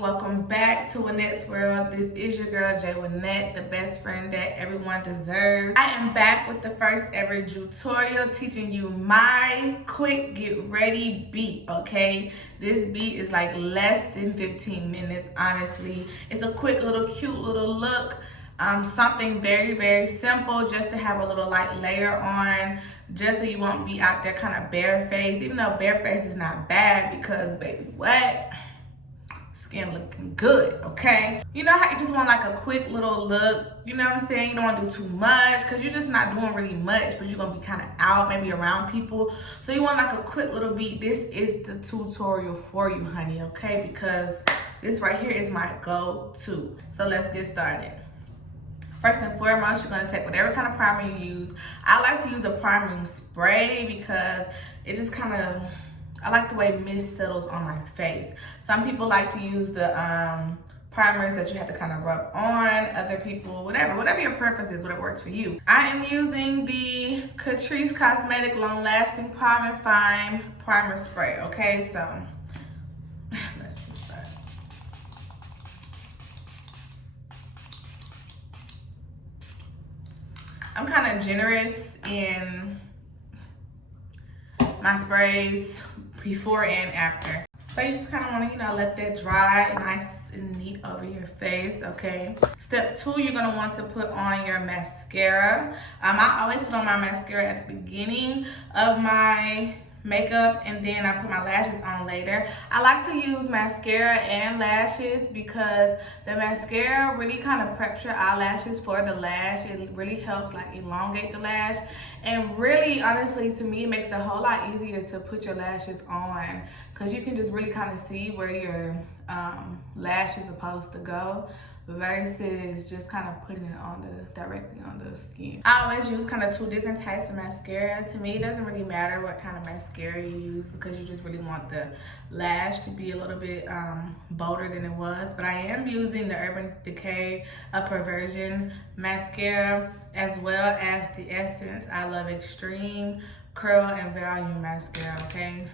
Welcome back to Wynette's World. This is your girl Jay Wynette, the best friend that everyone deserves. I am back with the first ever tutorial teaching you my quick get ready beat, okay? This beat is like less than 15 minutes, honestly. It's a quick little cute little look. Something very simple just to have a little light layer on, just so you won't be out there kind of barefaced, even though bareface is not bad because baby what? Skin looking good, okay? You know how you just want like a quick little look, you know what I'm saying? You don't want to do too much because you're just not doing really much, but you're going to be kind of out, maybe around people. So you want like a quick little beat. This is the tutorial for you, honey, okay? Because this right here is my go-to. So let's get started. First and foremost, you're going to take whatever kind of primer you use. I like to use a priming spray because it just kind of, I like the way mist settles on my face. Some people like to use the primers that you have to kind of rub on. Other people, whatever your preference is, whatever works for you. I am using the Catrice Cosmetic Long Lasting Prime and Fine Primer Spray, okay? So, let's start. I'm kind of generous in my sprays before and after. So you just kind of want to, you know, let that dry nice and neat over your face, okay? Step 2, you're going to want to put on your mascara. I always put on my mascara at the beginning of my makeup and then I put my lashes on later. I like to use mascara and lashes because the mascara really kind of preps your eyelashes for the lash. It really helps like elongate the lash, and really honestly to me it makes it a whole lot easier to put your lashes on because you can just really kind of see where your lash is supposed to go versus just kind of putting it on directly on the skin. I always use kind of 2 different types of mascara. To me, it doesn't really matter what kind of mascara you use because you just really want the lash to be a little bit bolder than it was. But I am using the Urban Decay Perversion mascara as well as the Essence I Love Extreme Curl and Volume mascara, okay?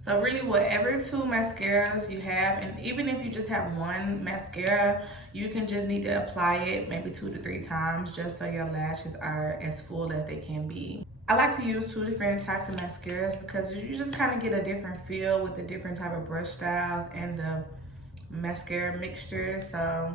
So really whatever 2 mascaras you have, and even if you just have 1 mascara, you can just need to apply it maybe 2 to 3 times just so your lashes are as full as they can be. I like to use 2 different types of mascaras because you just kind of get a different feel with the different type of brush styles and the mascara mixture. So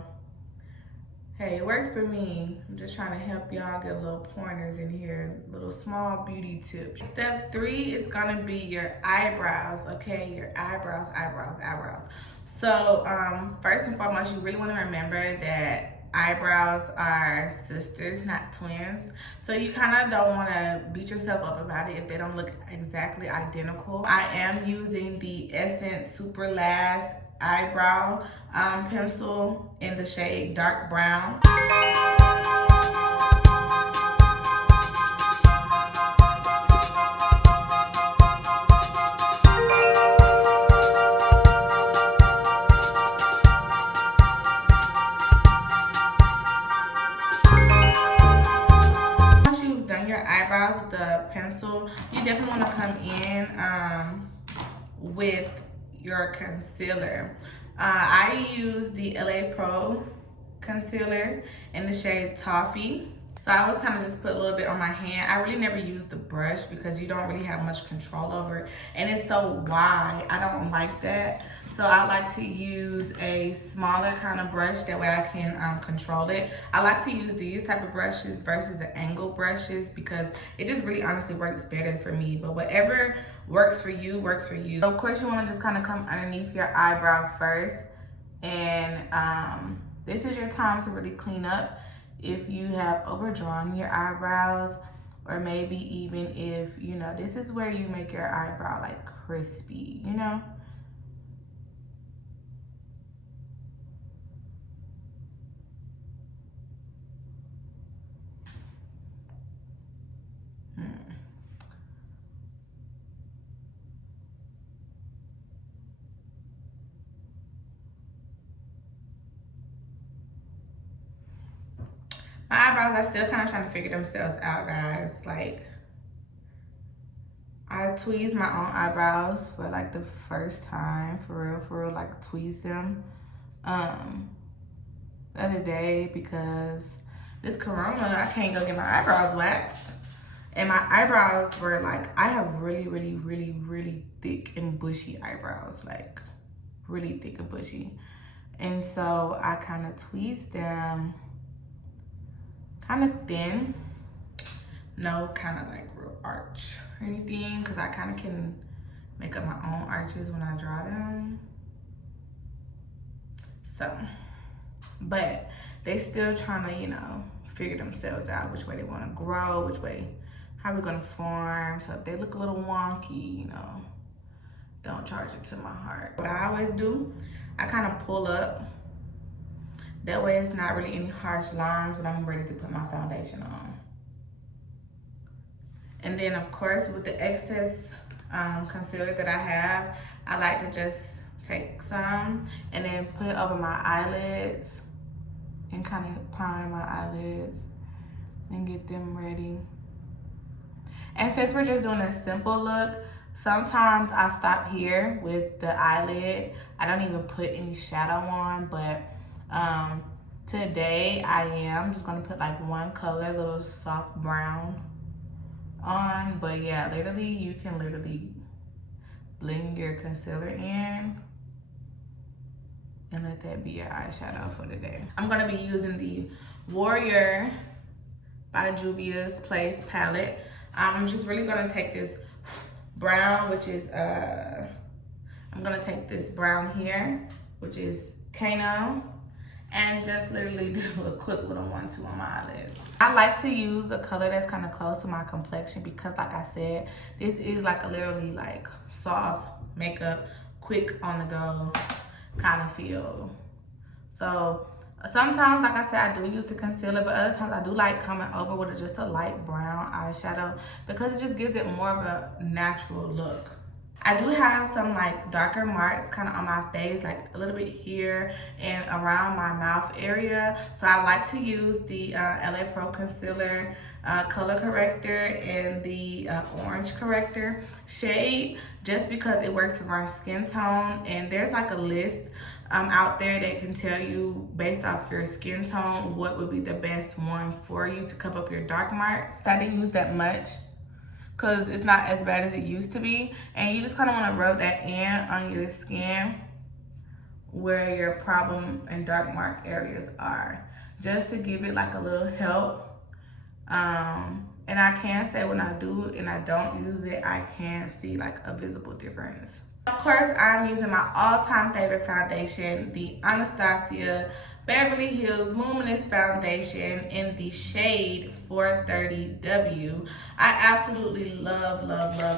hey, it works for me. I'm just trying to help y'all get little pointers in here, little small beauty tips. Step 3 is gonna be your eyebrows, okay? Your eyebrows. So first and foremost, you really wanna remember that eyebrows are sisters, not twins. So you kind of don't want to beat yourself up about it if they don't look exactly identical. I am using the Essence Super Last Eyebrow pencil in the shade Dark Brown. Once you've done your eyebrows with the pencil, you definitely want to come in with your concealer. I use the LA Pro concealer in the shade Toffee. So I always kind of just put a little bit on my hand. I really never use the brush because you don't really have much control over it. And it's so wide, I don't like that. So I like to use a smaller kind of brush, that way I can control it. I like to use these type of brushes versus the angle brushes because it just really honestly works better for me. But whatever works for you, works for you. So of course you want to just kind of come underneath your eyebrow first. And this is your time to really clean up if you have overdrawn your eyebrows, or maybe even if, you know, this is where you make your eyebrow like crispy, you know? My eyebrows are still kind of trying to figure themselves out, guys. Like, I I tweezed my own eyebrows for like the first time, for real, like tweezed them the other day because this corona, I can't go get my eyebrows waxed. And my eyebrows were like, I have really thick and bushy eyebrows, like really thick and bushy. And so I kind of tweezed them kind of thin, no kind of like real arch or anything, because I kind of can make up my own arches when I draw them. So, but they still trying to, you know, figure themselves out, which way they want to grow, which way, how we're gonna form. So if they look a little wonky, you know, don't charge it to my heart. What I always do, I kind of pull up. That way it's not really any harsh lines when I'm ready to put my foundation on. And then of course with the excess concealer that I have, I like to just take some and then put it over my eyelids and kind of prime my eyelids and get them ready. And since we're just doing a simple look, sometimes I stop here with the eyelid. I don't even put any shadow on, but today I am just gonna put like one color, little soft brown on. But yeah, literally you can literally blend your concealer in and let that be your eyeshadow for the day. I'm gonna be using the Warrior by Juvias Place palette. I'm just really gonna take this brown, which is I'm gonna take this brown here, which is Kano, and just literally do a quick little 1-2 on my eyelids. I like to use a color that's kind of close to my complexion because, like I said, this is like a literally like soft makeup, quick on the go kind of feel. So sometimes, like I said, I do use the concealer, but other times I do like coming over with just a light brown eyeshadow because it just gives it more of a natural look. I do have some like darker marks kind of on my face, like a little bit here and around my mouth area. So I like to use the LA Pro Concealer Color Corrector and the Orange Corrector shade just because it works for my skin tone. And there's like a list out there that can tell you based off your skin tone what would be the best one for you to cover up your dark marks. I didn't use that much because it's not as bad as it used to be. And you just kind of want to rub that in on your skin where your problem and dark mark areas are, just to give it like a little help. And I can say when I do it and I don't use it, I can see like a visible difference. Of course, I'm using my all-time favorite foundation, the Anastasia Beverly Hills Luminous Foundation in the shade 430W. I absolutely love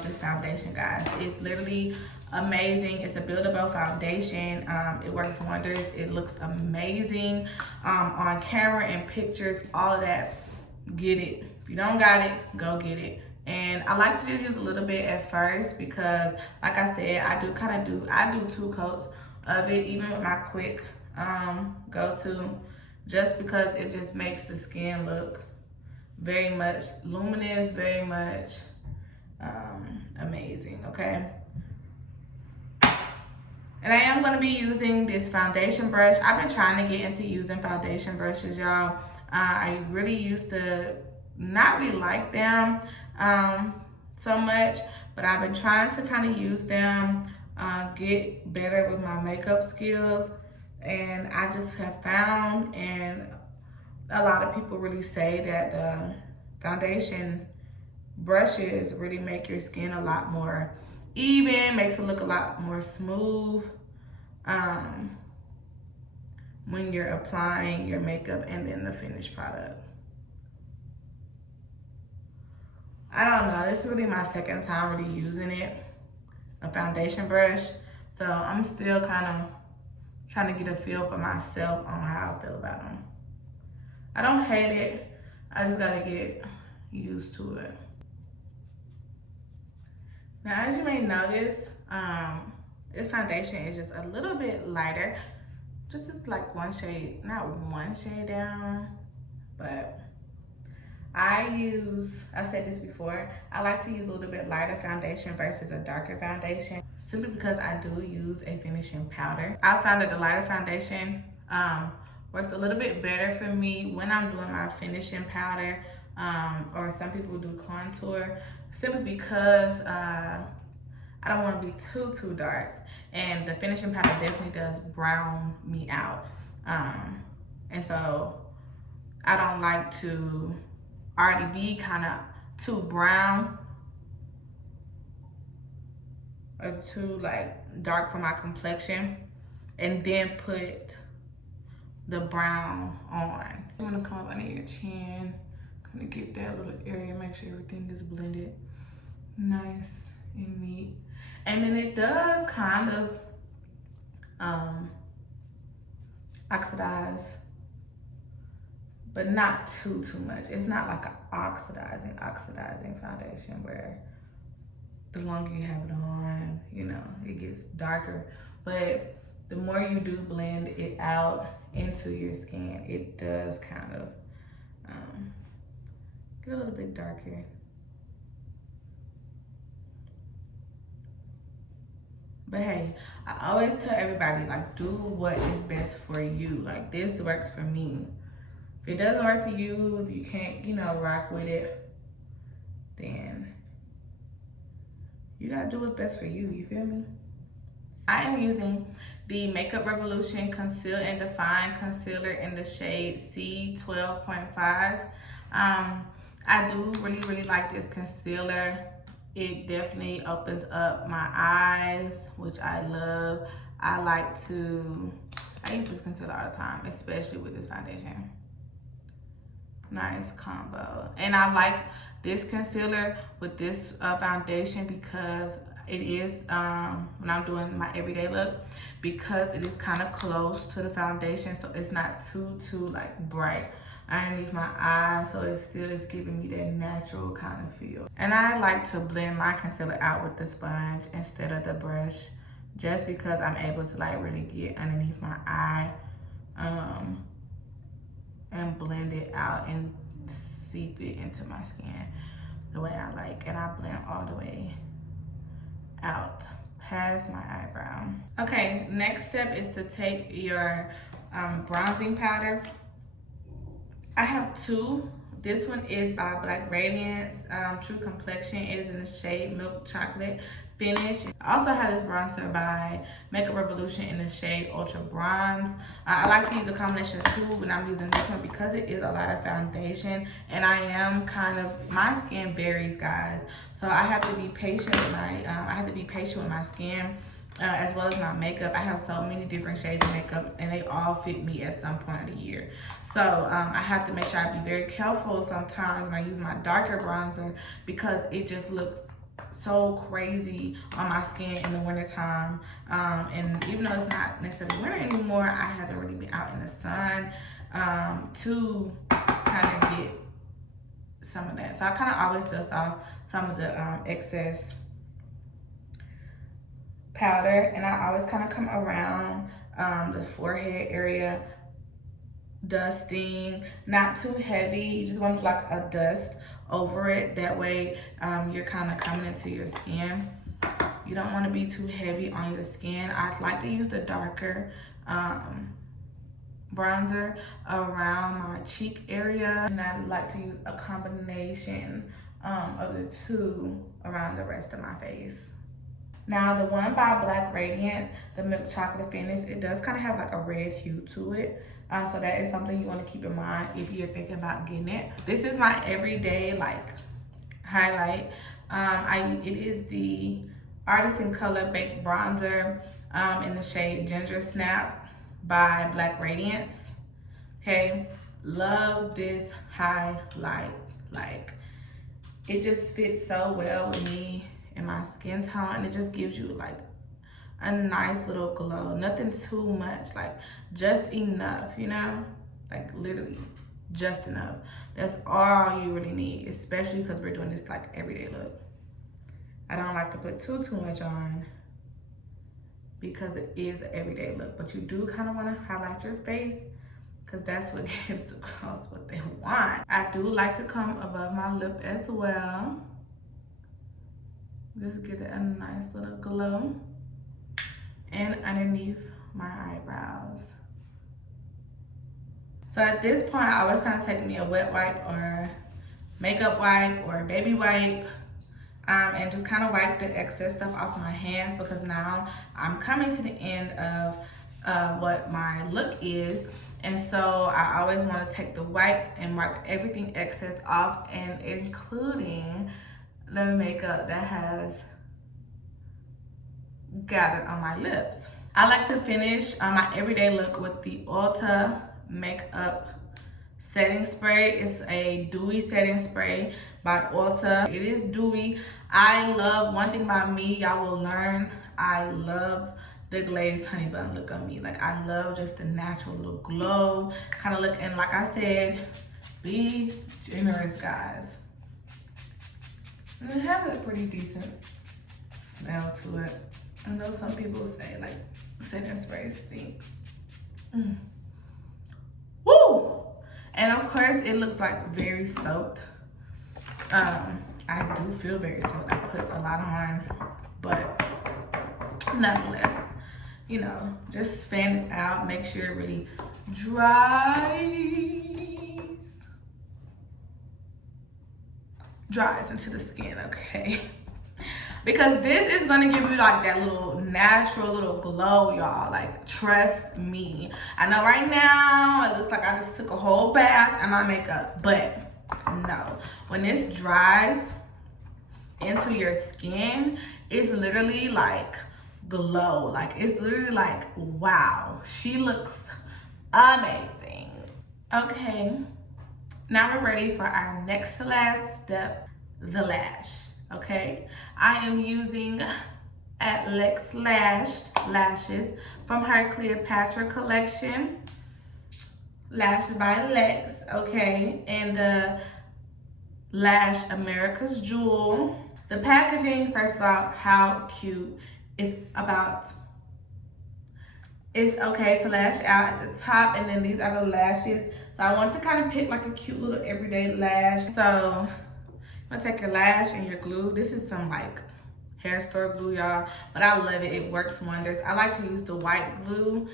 this foundation, guys. It's literally amazing. It's a buildable foundation. It works wonders. It looks amazing on camera and pictures, all of that. Get it. If you don't got it, go get it. And I like to just use a little bit at first because, like I said, I do 2 coats of it, even with my quick go-to, just because it just makes the skin look very much luminous, very much amazing, okay? And I am going to be using this foundation brush. I've been trying to get into using foundation brushes, y'all. I really used to not really like them so much, but I've been trying to kind of use them, get better with my makeup skills. And I just have found, and a lot of people really say that the foundation brushes really make your skin a lot more even, makes it look a lot more smooth when you're applying your makeup and then the finished product. I don't know, this is really my second time really using it, a foundation brush. So I'm still kind of trying to get a feel for myself on how I feel about them. I don't hate it, I just gotta get used to it. Now, as you may notice, this foundation is just a little bit lighter. Just like one shade, not one shade down, but I've said this before, I like to use a little bit lighter foundation versus a darker foundation, simply because I do use a finishing powder. I found that the lighter foundation works a little bit better for me when I'm doing my finishing powder, or some people do contour, simply because I don't want to be too dark, and the finishing powder definitely does brown me out, and so I don't like to already be kind of too brown or too like dark for my complexion and then put the brown on. You want to come up under your chin, kind of get that little area, make sure everything is blended nice and neat. And then it does kind of oxidize, but not too much. It's not like an oxidizing foundation where the longer you have it on, you know, it gets darker. But the more you do blend it out into your skin, it does kind of get a little bit darker. But hey, I always tell everybody, like, do what is best for you. Like, this works for me. If it doesn't work for you, if you can't, you know, rock with it, then you gotta do what's best for you, you feel me? I am using the Makeup Revolution Conceal and Define Concealer in the shade C12.5. I do really like this concealer. It definitely opens up my eyes, which I love. I use this concealer all the time, especially with this foundation. Nice combo. And I like this concealer with this foundation because it is, when I'm doing my everyday look, because it is kind of close to the foundation, so it's not too like bright underneath my eye, so it still is giving me that natural kind of feel. And I like to blend my concealer out with the sponge instead of the brush, just because I'm able to like really get underneath my eye and blend it out and seep it into my skin the way I like. And I blend all the way out past my eyebrow. Okay, next step is to take your bronzing powder. I have two. This one is by Black Radiance, True Complexion. It is in the shade Milk Chocolate Finish. I also have this bronzer by Makeup Revolution in the shade Ultra Bronze. I like to use a combination of two when I'm using this one because it is a lot of foundation, and I am my skin varies, guys. So I have to be patient with my skin. As well as my makeup. I have so many different shades of makeup and they all fit me at some point of the year. So I have to make sure I be very careful sometimes when I use my darker bronzer because it just looks so crazy on my skin in the wintertime. And even though it's not necessarily winter anymore, I haven't really been out in the sun to kind of get some of that. So I kind of always dust off some of the excess powder, and I always kind of come around the forehead area, dusting, not too heavy. You just want like a dust over it. That way you're kind of coming into your skin. You don't want to be too heavy on your skin. I'd like to use the darker bronzer around my cheek area, and I like to use a combination of the two around the rest of my face. Now the one by Black Radiance, the Milk Chocolate Finish, it does kind of have like a red hue to it. So that is something you want to keep in mind if you're thinking about getting it. This is my everyday like highlight. It is the Artisan Color Baked Bronzer in the shade Ginger Snap by Black Radiance. Okay, love this highlight. Like, it just fits so well with me and my skin tone, and it just gives you like a nice little glow. Nothing too much, like just enough, you know, like literally just enough. That's all you really need, especially because we're doing this like everyday look. I don't like to put too much on because it is an everyday look, but you do kind of want to highlight your face because that's what gives the girls what they want. I do like to come above my lip as well. Just get it a nice little glow. And underneath my eyebrows. So at this point, I always kind of take me a wet wipe or makeup wipe or baby wipe and just kind of wipe the excess stuff off my hands, because now I'm coming to the end of what my look is. And so I always want to take the wipe and wipe everything excess off, and including the makeup that has gathered on my lips. I like to finish my everyday look with the Ulta Makeup Setting Spray. It's a dewy setting spray by Ulta. It is dewy. I love, one thing about me, y'all will learn, I love the glazed honey bun look on me. Like, I love just the natural little glow kind of look. And like I said, be generous, guys. And it has a pretty decent smell to it. I know some people say like setting sprays stink. Woo! And of course it looks like very soaked. I do feel very soaked. I put a lot on, but nonetheless, you know, just fan it out. Make sure it really dries into the skin, okay? Because this is gonna give you like that little natural little glow, y'all. Like, trust me. I know right now it looks like I just took a whole bath in my makeup, but no. When this dries into your skin, it's literally like glow. Like, it's literally like, wow, she looks amazing. Okay, now we're ready for our next to last step, the lash. Okay, I am using Lex lashes from her Cleopatra collection, lashes by Lex. Okay, and the lash America's Jewel. The packaging, first of all, how cute. It's okay to lash out at the top, and then these are the lashes. So I wanted to kind of pick like a cute little everyday lash. So I'm gonna take your lash and your glue. This is some like hair store glue, y'all, but I love it. It works wonders. I like to use the white glue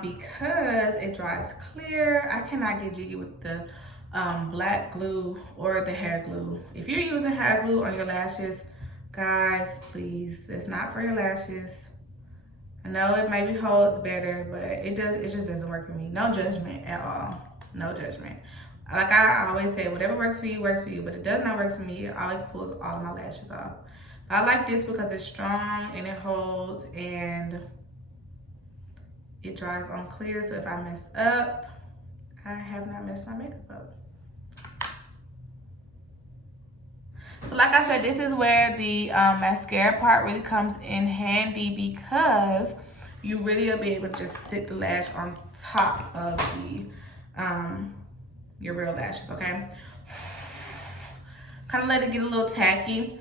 because it dries clear. I cannot get jiggy with the black glue or the hair glue. If you're using hair glue on your lashes, guys, please, it's not for your lashes. I know it maybe holds better, but it just doesn't work for me. No judgment at all. No judgment. Like I always say, whatever works for you, but it does not work for me. It always pulls all of my lashes off. But I like this because it's strong and it holds and it dries on clear. So if I mess up, I have not messed my makeup up. So like I said, this is where the mascara part really comes in handy, because you really will be able to just sit the lash on top of the your real lashes, okay? Kind of let it get a little tacky.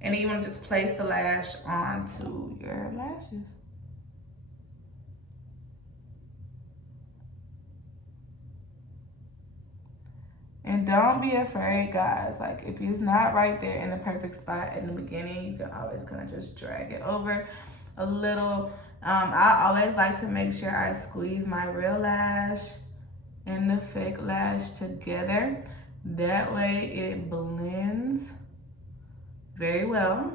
And then you want to just place the lash onto your lashes. And don't be afraid, guys. Like, if it's not right there in the perfect spot in the beginning, you can always kind of just drag it over a little. I always like to make sure I squeeze my real lash and the fake lash together. That way it blends very well.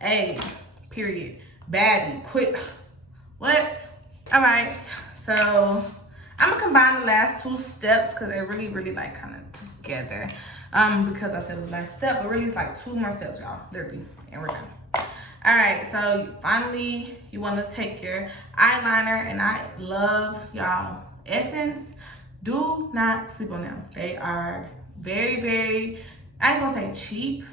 Hey, period. Baddie, quit. What? All right, so I'm gonna combine the last two steps because they're really like kind of together. because I said it was last step, but really it's like 2 more steps, y'all, literally, and we're done. All right, so finally you want to take your eyeliner, and I love, y'all, Essence. Do not sleep on them. They are very, very, I ain't gonna say cheap.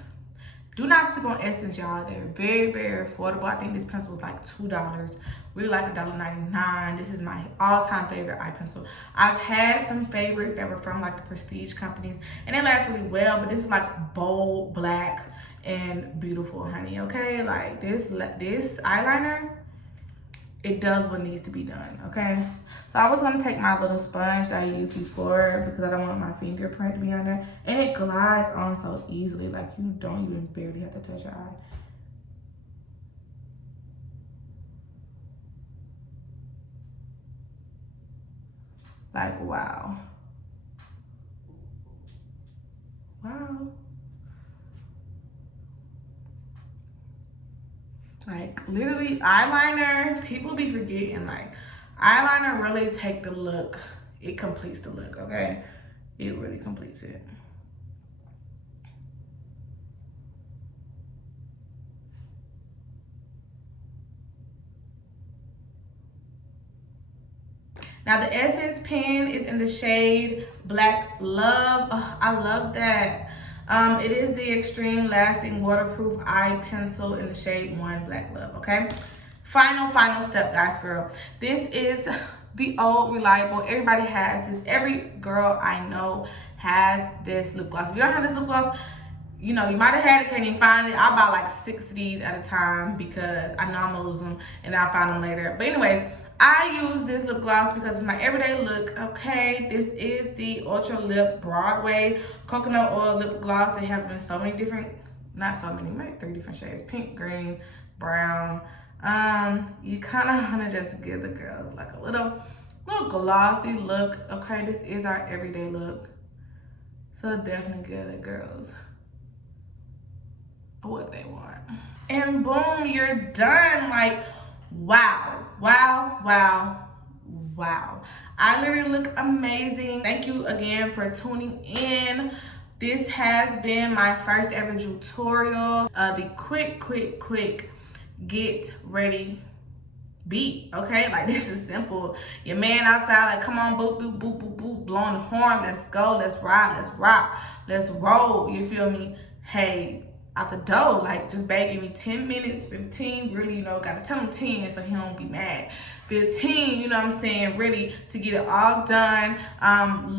Do not sleep on Essence, y'all. They're very, very affordable. I think this pencil was like $2. Really like $1.99. This is my all-time favorite eye pencil. I've had some favorites that were from like the prestige companies, and they last really well, but this is like bold black and beautiful, honey, okay? Like this eyeliner, it does what needs to be done, okay? So I was gonna take my little sponge that I used before because I don't want my fingerprint to be on there, and it glides on so easily, like you don't even barely have to touch your eye. Like, wow. Wow. Like literally eyeliner, people be forgetting, like eyeliner really take the look. It completes the look, okay? It really completes it. Now the Essence pen is in the shade Black Love. Oh, I love that. It is the Extreme Lasting Waterproof Eye Pencil in the shade 1 Black Love, okay? Final step, guys, girl. This is the old reliable. Everybody has this. Every girl I know has this lip gloss. If you don't have this lip gloss, you know, you might have had it, can't even find it. I buy like 6 of these at a time because I know I'm gonna lose them and I'll find them later. But anyways, I use this lip gloss because it's my everyday look, okay? This is the Ultra Lip Broadway Coconut Oil Lip Gloss. They have them in so many different, not so many, maybe 3 different shades. Pink, green, brown. You kind of want to just give the girls like a little glossy look, okay? This is our everyday look. So definitely give the girls what they want. And boom, you're done. Like, wow, wow, wow, wow. I literally look amazing. Thank you again for tuning in. This has been my first ever tutorial. The quick get ready beat, okay? Like, this is simple. Your man outside, like, come on, boop, boop, boop, boop, boop, blowing the horn. Let's go, let's ride, let's rock, let's roll, you feel me? Hey, out the door, like, just babe, give me 10 minutes, 15, really, you know, gotta tell him 10 so he don't be mad. 15, you know what I'm saying, really, to get it all done,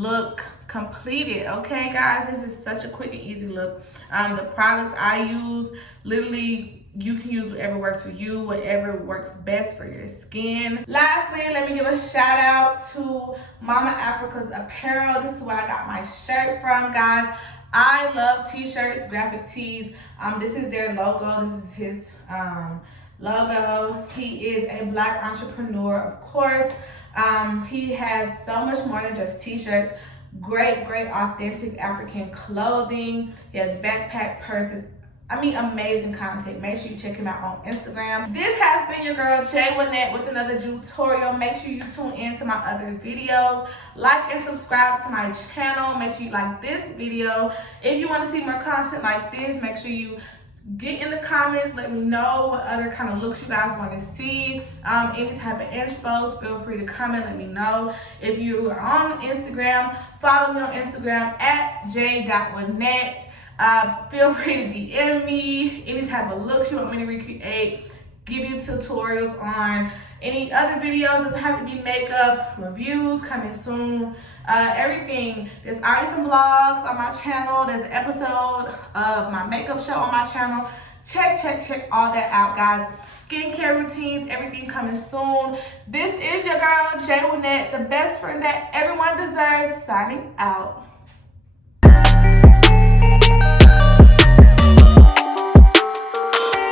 look completed, okay, guys? This is such a quick and easy look. The products I use, literally, you can use whatever works for you, whatever works best for your skin. Lastly, let me give a shout out to Mama Africa's Apparel. This is where I got my shirt from, guys. I love t-shirts, graphic tees. This is their logo. This is his logo. He is a Black entrepreneur, of course. He has so much more than just t-shirts. Great authentic African clothing. He has backpack, purses. I mean, amazing content. Make sure you check him out on Instagram. This has been your girl, Jay Wynette, with another tutorial. Make sure you tune in to my other videos. Like and subscribe to my channel. Make sure you like this video. If you want to see more content like this, make sure you get in the comments. Let me know what other kind of looks you guys want to see. Any type of inspos, feel free to comment. Let me know. If you are on Instagram, follow me on Instagram at j.wynette. Feel free to DM me any type of looks you want me to recreate, give you tutorials on any other videos. Doesn't have to be makeup, reviews coming soon, everything. There's already some vlogs on my channel. There's an episode of my makeup show on my channel. Check all that out, guys. Skincare routines, everything coming soon. This is your girl, Jay Wynette, the best friend that everyone deserves, signing out.